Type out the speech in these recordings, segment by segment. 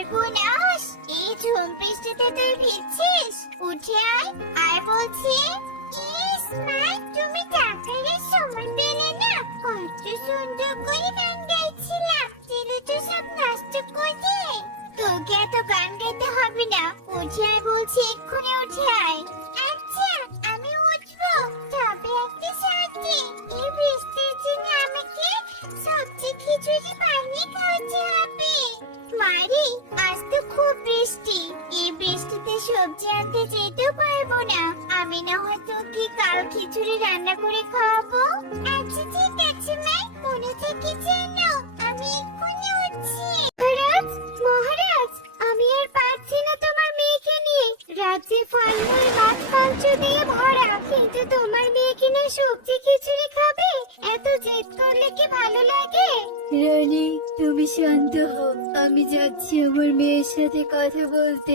আমার বোনাস, এই ঝুম বৃষ্টিতে তুই ভিজছিস? উঠে আয়, আয় বলছি। ইস মা, তুমি টাকার সময় পেলে না? কত সুন্দর করে গান গাইছিলাম, দিলে তো সব নষ্ট করে। তোকে এত গান গাইতে হবে না, উঠে আয় বলছি, এক্ষুনি উঠে আয়। আচ্ছা, আমি উঠবো, তবে একটা সাথে এই বৃষ্টির জন্য আমাকে সবজি খিচুড়ি বানিয়ে খাওয়াতে হবে। মারি, আজ তো খুব বৃষ্টি, এই বৃষ্টিতে সবজি আনতে যেতেও পারবো না। আমি না হয় তোকে কাল খিচুড়ি রান্না করে খাওয়াবো। আচ্ছা ঠিক আছে মা, মনে থেকে যেনো, আমি এক্ষুনি উঠছি। মহারাজ, মহারাজ, আমি আর পারছি না তোমার মেয়েকে নিয়ে। রাজ্যে ফলমূল মাছ মাংস দিয়ে ভরা, কিন্তু তোমার মেয়ে কিনা সবজি খিচুড়ি খাবে? এত জেদ করলে কি ভালো লাগে? রানী, তুমি শান্ত হও, আমি যাচ্ছি আমার মেয়ের সাথে কথা বলতে।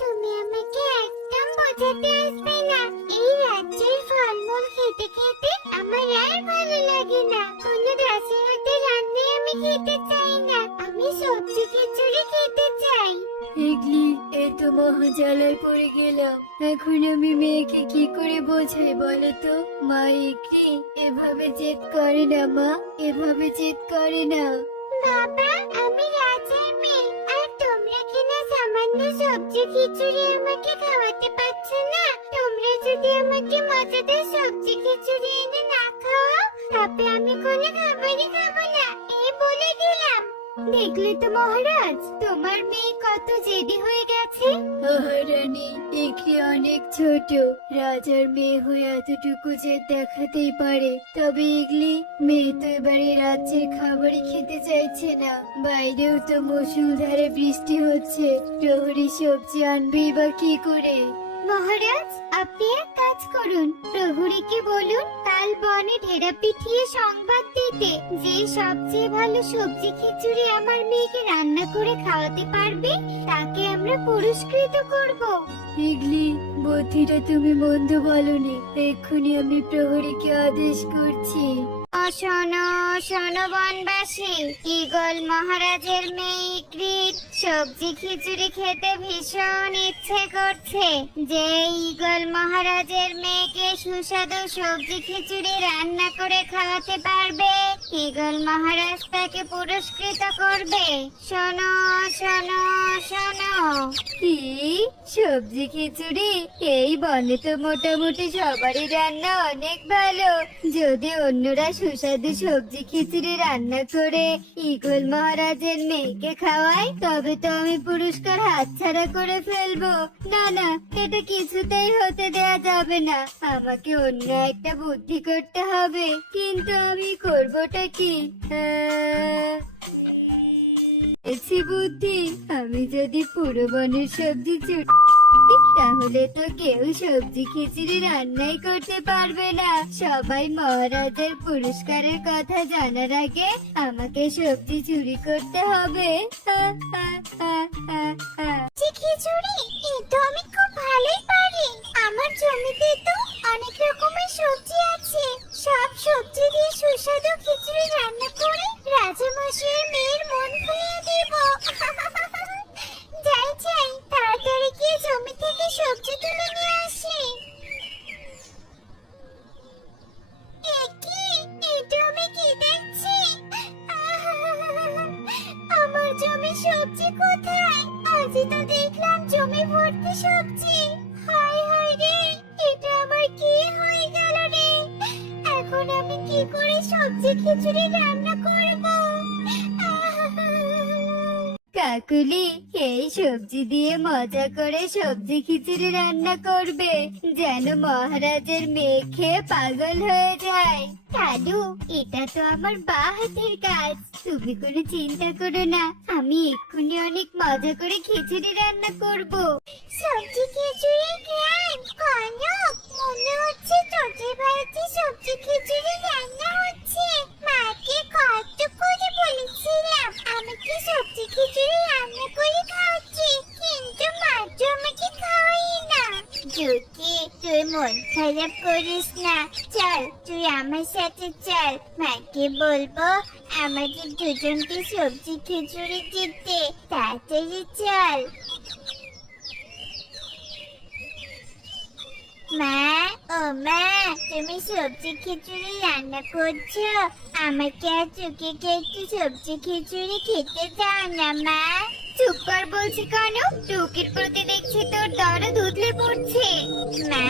তুমি আমাকে একদম বোঝাতে আসবে না। এই রাজ্যের ফলমূল খেতে খেতে আমার আর ভালো লাগে না। কোনো দাসের হাতে রান্না আমি খেতে চাই না, আমি সবজি খিচুড়ি খেতে চাই। ইগলি, এ তো মহাজালায় পড়ে গেলাম। এখন আমি মেয়েকে কি করে বোঝাই বলো তো? মা, ইগলি এভাবে জেদ করে না মা, এভাবে জেদ করে না। বাবা, আমি রাজার মেয়ে, আর তোমরা কিনা সামান্য সবজি খিচুড়ি আমাকে খাওয়াতে পারছো না। তোমরা যদি আমাকে মজাদার সবজি খিচুড়ি এনে না খাওয়াও, তবে আমি কোনো খাবারই খাবো না, এই বলে দিলাম। দেখলে তো মহারাজ, তোমার মেয়ে কত জেদি হয়ে গেছে। রানী, ইগলি অনেক ছোট, রাজার মেয়ে হয়ে এতটুকু জেদ দেখাতেই পারে। তবে ইগলি, মেয়ে তো এবারে রাজ্যের খাবারই খেতে চাইছে না। বাইরেও তো মুষলধারে বৃষ্টি হচ্ছে, প্রহরী সবজি আনবেই বা কি করে? মহারাজ, আপনি এক কাজ করুন, প্রহরীকে বলুন কাল বনে ঢেরা পিটিয়ে সংবাদ দিতে, যে সবচেয়ে ভালো সবজি খিচুড়ি আমার মেয়েকে রান্না করে খাওয়াতে পারবে তাকে আমরা পুরস্কৃত করব। ইগলি, বুদ্ধিটা তুমি মন্দ বলনি, এক্ষুনি আমি প্রহরীকে আদেশ করছি। শোনো শোনো বনবাসী, ঈগল মহারাজের মেয়ে ইকরিত সবজি খিচুড়ি খেতে ভীষণ ইচ্ছে করছে। যে ঈগল মহারাজের মেয়েকে সুস্বাদু সবজি খিচুড়ি রান্না করে খাওয়াতে পারবে, ঈগল মহারাজ তাকে পুরস্কৃত করবে। শোনো শোনো শোনো। কি সবজি খিচুড়ি? এই বনে তো মোটামুটি সবারই রান্না অনেক ভালো। যদি অন্যরা সুস্বাদু সবজি খিচুড়ি রান্না করে ঈগল মহারাজের মেয়েকে খাওয়ায়, তবে তো আমি পুরস্কার হাতছাড়া করে ফেলবো। না না, এটা কিছুতেই হতে দেয়া যাবে না। আমাকে অন্য একটা বুদ্ধি করতে হবে, কিন্তু আমি করবোটা কি? এসি বুদ্ধি, আমি যদি পুরো বনের সবজি চুরি, তাহলে তো কেউ সবজি খিচুড়ি রান্নাই করতে পারবে না। সবাই মহারাজের পুরস্কারের কথা জানার আগে আমাকে সবজি চুরি করতে হবে। খিচুড়ি এটা আমি খুব ভালোই পারি। আমার জমিতে তো অনেক রকমের সবজি আছে, সব সবজি দিয়ে সুস্বাদু খিচুড়ি রান্না করে রাজামশাইয়ের মেয়ের মন ভুলিয়ে দেব। যাই যাই, তাড়াতাড়ি গিয়ে জমি থেকে সবজি তুলে নিয়ে আসি। এটা আমি কি দেখছি? আমার জমি সবজি কোথায়? আজই তো দেখলাম জমি ভর্তি সবজি। হায় হায় রে, এটা আমার কি হয়ে গেল রে? এখন আমি কি করে সবজি খিচুড়ি রান্না করব? কাকুলি, এই সবজি দিয়ে মজা করে সবজি খিচুড়ি রান্না করবে, যেন মহারাজের মেয়ে খেয়ে পাগল হয়ে যায়। দাদু, এটা তো আমার বাঁ হাতের কাজ, তুমি কোনো চিন্তা করো না, আমি এক্ষুনি অনেক মজা করে খিচুড়ি রান্না করব। সবজি খিচুড়ি গ্রান কনক, মনে হচ্ছে তোদের বাড়িতে সবজি খিচুড়ি রান্না হচ্ছে। মাকে কত করে বলেছিলাম আমাকে সবজি খিচুড়ি রান্না করে খাওয়াচ্ছি, কিন্তু মা তো আমাকে খাওয়াই না। জ্যোতি, তুই মন খারাপ করিস না, চল তুই তুই আমার সাথে চল, মাকে বলবো আমাদের দুজনকে সবজি খিচুড়ি দিতে। তাড়াতাড়ি চল। মা, ও মা, তুমি সবজি খিচুড়ি রান্না করছো? আমাকে আর চুকিকে একটু সবজি খিচুড়ি খেতে দাও না মা। চুপ কর বলছি কেন? টুকির প্রতি দেখছি তোর দরদ উতলে পড়ছে। মা,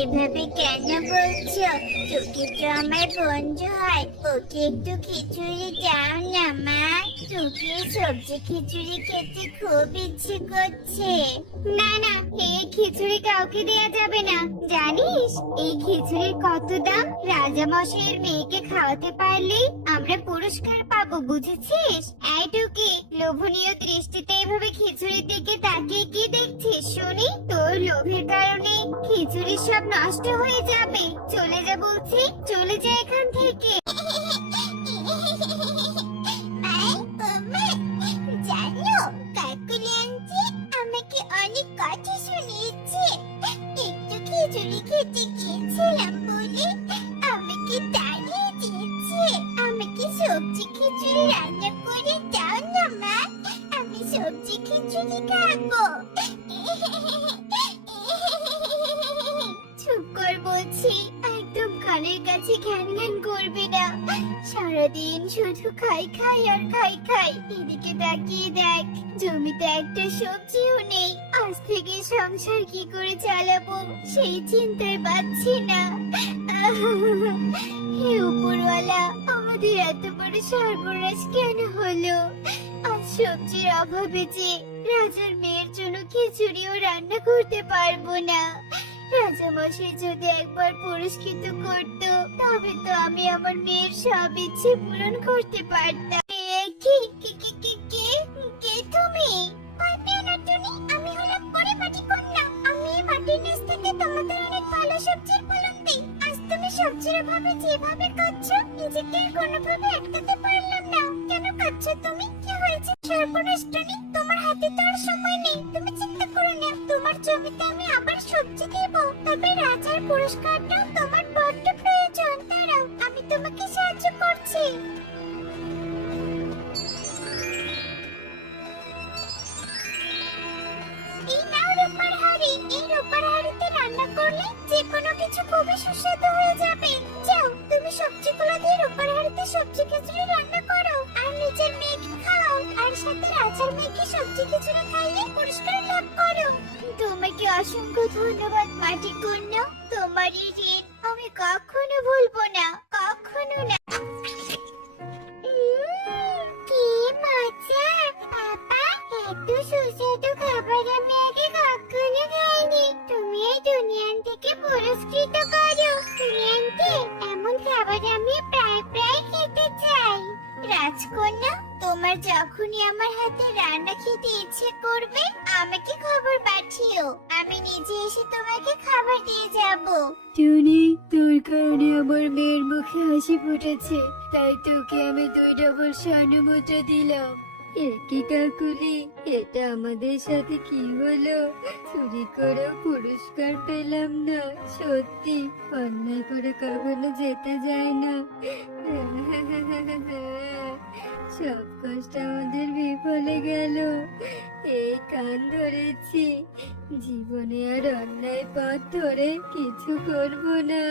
এভাবে কেন বলছো? চুকি তো আমার বন্ধু হয়, ওকে একটু খিচুড়ি দাও না মা। চুকির সবজি খিচুড়ি খেতে খুব ইচ্ছে করছে। না না, এই খিচুড়ি কাউকে দেয়া যাবে না। জানিস এই খিচুড়ির কত দাম? রাজা মশাইয়ের মেয়েকে খাওয়াতে পারলেই আমরা পুরস্কার পাবো, বুঝেছিস? এই টুকি, লোভনীয় দৃষ্টিতে এভাবে খিচুড়ির দিকে তাকিয়ে কি দেখছিস শুনি? তোর লোভের কারণে খিচুড়ি সব নষ্ট হয়ে যাবে। চলে যা বলছি, চলে যা এখান থেকে। জানো, কাকুলি আন্টি আমাকে অনেক কথা শুনিয়েছে। একটু খিচুড়ি খেতে গিয়েছিলাম বলে আমাকে তাড়িয়ে দিয়েছে। আমাকে সবজি খিচুড়ি রান্না করে দাও না মা, আমি সবজি খিচুড়ি খাবো। চুপ কর বলছি, একদম কানের কাছে ঘ্যান ঘ্যান করবি না। সারাদিন শুধু খাই খাই আর খাই খাই। এদিকে তাকিয়ে দেখ, জমিতে একটা সবজিও নেই। আজ থেকে সংসার কি করে চালাবো সেই চিন্তায় পাচ্ছি না। হে উপরওয়ালা, আমাদের এত বড় সর্বনাশ কেন হলো? আজ সবজির অভাবে যে রাজার মেয়ের জন্য খিচুড়িও রান্না করতে পারবো না। রাজামশাই যদি একবার পুরস্কৃত করতো তবে তো আমি আমার মেয়ের সব ইচ্ছে পূরণ করতে পারতাম। কি কি কি কি কে কে তুমি? ভয় পেও না টুনি, আমি হলাম পরিপাটি কন্যা। আমি এই মাটির নিচ থেকে তোমাদের অনেক ভালো সবজির ফলন দিই। আজ তুমি সবজির অভাবে যেভাবে কাঁদছো, নিজেকে আর কোনোভাবে আটকাতে পারলাম না। কেন কাঁদছো তুমি? কি হয়েছে? সর্বনাশ টুনি, তোমার হাতে তো আর সময় নেই। তুমি চিন্তা করো না, তোমার জমিতে আমি আবার সবজি দেব। তবে রাজার পুরস্কারটাও তোমার বড্ড প্রয়োজন। দাঁড়াও, আমি তোমাকে সাহায্য করছি। এই নাও রূপার হাঁড়ি। এই রূপার হাঁড়িতে রান্না করলে যে কোনো কিছু খুবই সুস্বাদু হয়ে যাবে। যাও, তুমি সবজিগুলো দিয়ে রূপার হাঁড়িতে সবজি খিচুড়ি রান্না করো আর নিজের মেয়েকে খাও, আর সাথে রাজার মেয়েকে সবজি খিচুড়ি খাইয়ে পুরস্কার লাভ করো। তোমাকে অসংখ্য ধন্যবাদ মাটি কন্যা। তোমার এই ঋণ আমি কখনো ভুলবো না, কখনো না। কি মজা! বাবা, এত সুস্বাদু খাবার আমি আগে কখনো খাইনি। তুমি এই দুনিয়ান থেকে পুরস্কৃত করো। দুনিয়ানকে এমন খাবার আমি প্রায় প্রায় খেতে চাই। রাজকন্যা, তোমার যখনই আমার হাতে রান্না খেতে ইচ্ছে করবে আমাকে খবর পাঠিও। আমি নিজে এসে তোমাকে খাবার দিয়ে যাব। টুনি, তোর কারণে আমার মেয়ের মুখে হাসি ফুটেছে, তাই তোকে আমি 2 ডবল স্বর্ণ মুদ্রা দিলাম। কি কাকুলি, এটা আমাদের সাথে কি হলো? চুরি করে পুরস্কার পেলাম না। সত্যি অন্যায় করে কখনো যেতে যায় না। সব কষ্ট আমাদের বিফলে গেল। এই কান ধরেছি, জীবনে আর অন্যায় পথ ধরে কিছু করব না।